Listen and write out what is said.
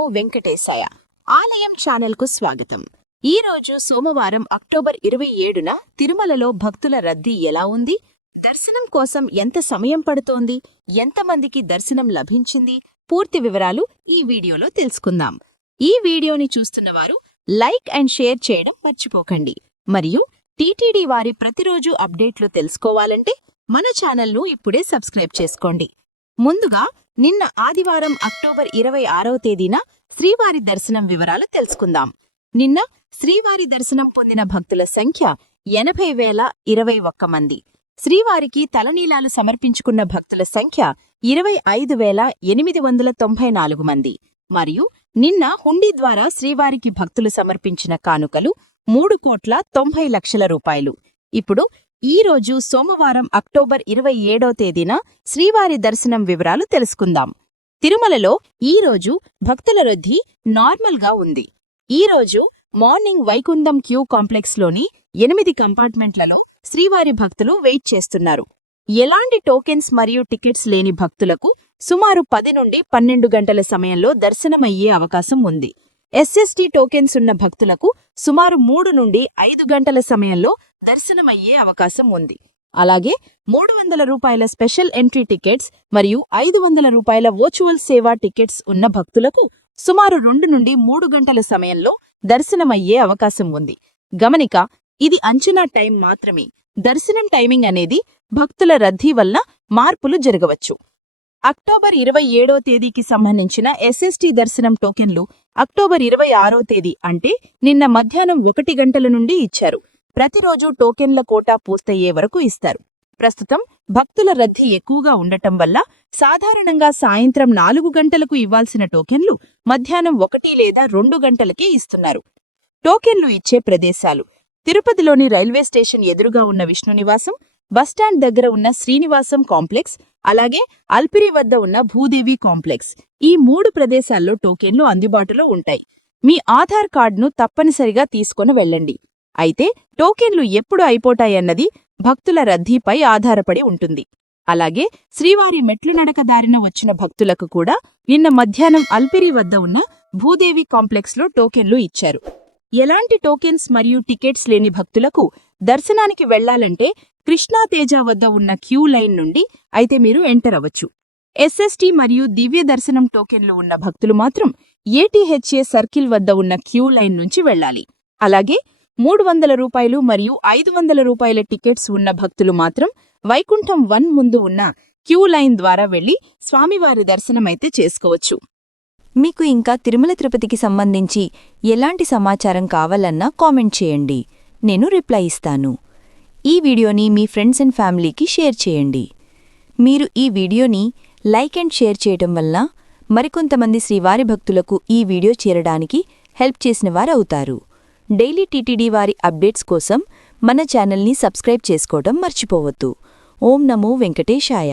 నమో వెంకటేశాయ. ఆలయం ఛానల్కు స్వాగతం. ఈ రోజు సోమవారం అక్టోబర్ ఇరవై ఏడున తిరుమలలో భక్తుల రద్దీ ఎలా ఉంది? దర్శనం కోసం ఎంత సమయం పడుతోంది? ఎంతమందికి దర్శనం లభించింది? పూర్తి వివరాలు ఈ వీడియోలో తెలుసుకుందాం. ఈ వీడియోని చూస్తున్నవారు లైక్ అండ్ షేర్ చేయడం మర్చిపోకండి. మరియు టీటీడీ వారి ప్రతిరోజు అప్డేట్లు తెలుసుకోవాలంటే మన ఛానల్ను ఇప్పుడే సబ్స్క్రైబ్ చేసుకోండి. ముందుగా నిన్న ఆదివారం అక్టోబర్ ఇరవై ఆరవ తేదీన శ్రీవారి దర్శనం వివరాలు తెలుసుకుందాం. నిన్న శ్రీవారి దర్శనం పొందిన భక్తుల సంఖ్య ఎనభై వేల ఇరవై ఒక్క మంది. శ్రీవారికి తలనీలాలు సమర్పించుకున్న భక్తుల సంఖ్య ఇరవై ఐదు వేల ఎనిమిది వందల తొంభై నాలుగు మంది. మరియు నిన్న హుండీ ద్వారా శ్రీవారికి భక్తులు సమర్పించిన కానుకలు మూడు కోట్ల తొంభై లక్షల రూపాయలు. ఇప్పుడు ఈ రోజు సోమవారం అక్టోబర్ ఇరవై ఏడో తేదీన శ్రీవారి దర్శనం వివరాలు తెలుసుకుందాం. తిరుమలలో ఈ రోజు భక్తుల రద్దీ నార్మల్గా ఉంది. ఈ రోజు మార్నింగ్ వైకుందం క్యూ కాంప్లెక్స్లోని ఎనిమిది కంపార్ట్మెంట్లలో శ్రీవారి భక్తులు వెయిట్ చేస్తున్నారు. ఎలాంటి టోకెన్స్ మరియు టికెట్స్ లేని భక్తులకు సుమారు పది నుండి పన్నెండు గంటల సమయంలో దర్శనమయ్యే అవకాశం ఉంది. ఎస్ఎస్టీ టోకెన్స్ ఉన్న భక్తులకు సుమారు మూడు నుండి ఐదు గంటల సమయంలో దర్శనమయ్యే అవకాశం ఉంది. అలాగే మూడు వందల రూపాయల స్పెషల్ ఎంట్రీ టికెట్స్ మరియు ఐదు వందల రూపాయల వర్చువల్ సేవా టికెట్స్ ఉన్న భక్తులకు సుమారు రెండు నుండి మూడు గంటల సమయంలో దర్శనమయ్యే అవకాశం ఉంది. గమనిక ఇది అంచనా టైం మాత్రమే. దర్శనం టైమింగ్ అనేది భక్తుల రద్దీ వల్ల మార్పులు జరగవచ్చు. అక్టోబర్ ఇరవై ఏడో తేదీకి సంబంధించిన ఎస్ఎస్టీ దర్శనం టోకెన్లు అక్టోబర్ ఇరవై ఆరో తేదీ అంటే నిన్న మధ్యాహ్నం ఒకటి గంటల నుండి ఇచ్చారు. ప్రతిరోజు టోకెన్ల కోటా పూర్తయ్యే వరకు ఇస్తారు. ప్రస్తుతం భక్తుల రద్దీ ఎక్కువగా ఉండటం వల్ల సాధారణంగా సాయంత్రం నాలుగు గంటలకు ఇవ్వాల్సిన టోకెన్లు మధ్యాహ్నం ఒకటి లేదా రెండు గంటలకే ఇస్తున్నారు. టోకెన్లు ఇచ్చే ప్రదేశాలు తిరుపతిలోని రైల్వే స్టేషన్ ఎదురుగా ఉన్న విష్ణునివాసం బస్టాండ్ దగ్గర ఉన్న శ్రీనివాసం కాంప్లెక్స్ అలాగే అల్పిరి వద్ద ఉన్న భూదేవి కాంప్లెక్స్. ఈ మూడు ప్రదేశాల్లో టోకెన్లు అందుబాటులో ఉంటాయి. మీ ఆధార్ కార్డును తప్పనిసరిగా తీసుకొని వెళ్ళండి. అయితే టోకెన్లు ఎప్పుడు అయిపోతాయన్నది భక్తుల రద్దీపై ఆధారపడి ఉంటుంది. అలాగే శ్రీవారి మెట్లు నడక దారిన వచ్చిన భక్తులకు కూడా నిన్న మధ్యాహ్నం అల్పిరి వద్ద ఉన్న భూదేవి కాంప్లెక్స్లో టోకెన్లు ఇచ్చారు. ఎలాంటి టోకెన్స్ మరియు టికెట్స్ లేని భక్తులకు దర్శనానికి వెళ్ళాలంటే కృష్ణాతేజ వద్ద ఉన్న క్యూ లైన్ నుండి అయితే మీరు ఎంటర్ అవ్వచ్చు. ఎస్ఎస్టీ మరియు దివ్య దర్శనం టోకెన్లు ఉన్న భక్తులు మాత్రం ఏటీహెచ్ఏ సర్కిల్ వద్ద ఉన్న క్యూ లైన్ నుంచి వెళ్ళాలి. అలాగే మూడు వందల రూపాయలు మరియు ఐదు వందల రూపాయల టికెట్స్ ఉన్న భక్తులు మాత్రం వైకుంఠం వన్ ముందు ఉన్న క్యూ లైన్ ద్వారా వెళ్ళి స్వామివారి దర్శనమైతే చేసుకోవచ్చు. మీకు ఇంకా తిరుమల తిరుపతికి సంబంధించి ఎలాంటి సమాచారం కావాలన్నా కామెంట్ చేయండి. నేను రిప్లై ఇస్తాను. ఈ వీడియోని మీ ఫ్రెండ్స్ అండ్ ఫ్యామిలీకి షేర్ చేయండి. మీరు ఈ వీడియోని లైక్ అండ్ షేర్ చేయటం వల్ల మరికొంతమంది శ్రీవారి భక్తులకు ఈ వీడియో చేరడానికి హెల్ప్ చేసిన వారవుతారు. డైలీ టీటీడీ వారి అప్డేట్స్ కోసం మన ఛానల్ని సబ్స్క్రైబ్ చేసుకోవడం మర్చిపోవద్దు. ఓం నమో వెంకటేశాయ.